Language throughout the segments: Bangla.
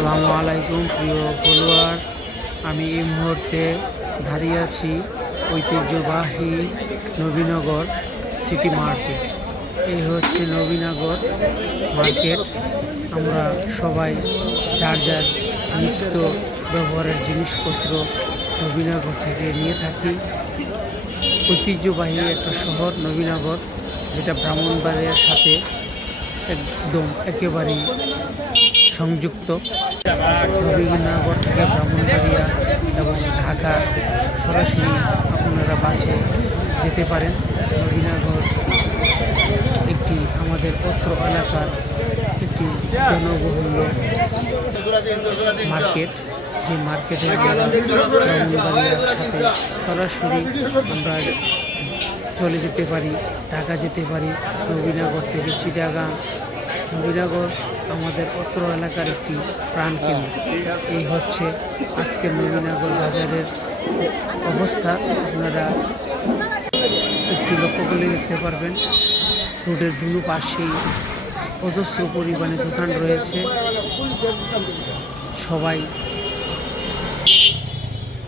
আসসালামু আলাইকুম প্রিয় ফলোয়ার। আমি এই মুহূর্তে দাঁড়িয়ে আছি ঐতিহ্যবাহী নবীনগর সিটি মার্কেট। এই হচ্ছে নবীনগর মার্কেট। আমরা সবাই যার যার নিত্য ব্যবহারের জিনিসপত্র নবীনগর থেকে নিয়ে থাকি। ঐতিহ্যবাহী একটা শহর নবীনগর, যেটা ব্রাহ্মণবাড়িয়ার সাথে একদম একেবারেই সংযুক্ত। নবীনগর থেকে ব্রাহ্মণবাড়িয়া এবং ঢাকা সরাসরি আপনারা বাসে যেতে পারেন। নবীনগর একটি আমাদের অত্র এলাকার একটি জনবহুল মার্কেট, যে মার্কেটে ব্রাহ্মণবাড়িয়ার সাথে সরাসরি আমরা চলে যেতে পারি, ঢাকা যেতে পারি। নবীনগর থেকে চিটাগাং। নবীনগর আমাদের অত্র এলাকার একটি প্রাণকেন্দ্র। এই হচ্ছে আজকের নবীনগর বাজারের অবস্থা। আপনারা একটু লক্ষ্য করলে দেখতে পারবেন, রোডের দুটো পাশেই অজস্র পরিমাণে দোকান রয়েছে। সবাই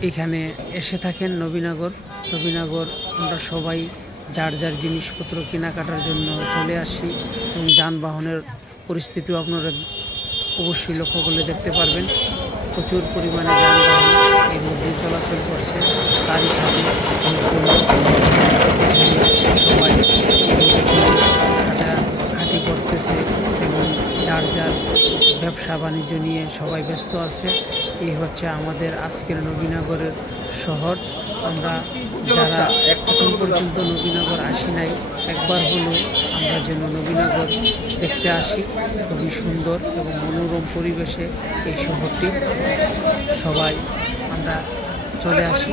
এখানে এসে থাকেন। নবীনগর আমরা সবাই যার যার জিনিসপত্র কেনাকাটার জন্য চলে আসি, এবং যানবাহনের পরিস্থিতিও আপনারা অবশ্যই লক্ষ্য করলে দেখতে পারবেন। প্রচুর পরিমাণে যানবাহন এর মধ্যে চলাচল করছে। তারই সাথে সবাই হাঁটাহাঁটি করতেছে এবং যার যার ব্যবসা বাণিজ্য নিয়ে সবাই ব্যস্ত আছে। এই হচ্ছে আমাদের আজকের নবীনগরের শহর। আমরা যারা এখন পর্যন্ত নবীনগর আসি নাই, একবার হলেও আমরা যেন নবীনগর দেখতে আসি। খুবই সুন্দর এবং মনোরম পরিবেশে এই শহরটি। সবাই আমরা চলে আসি।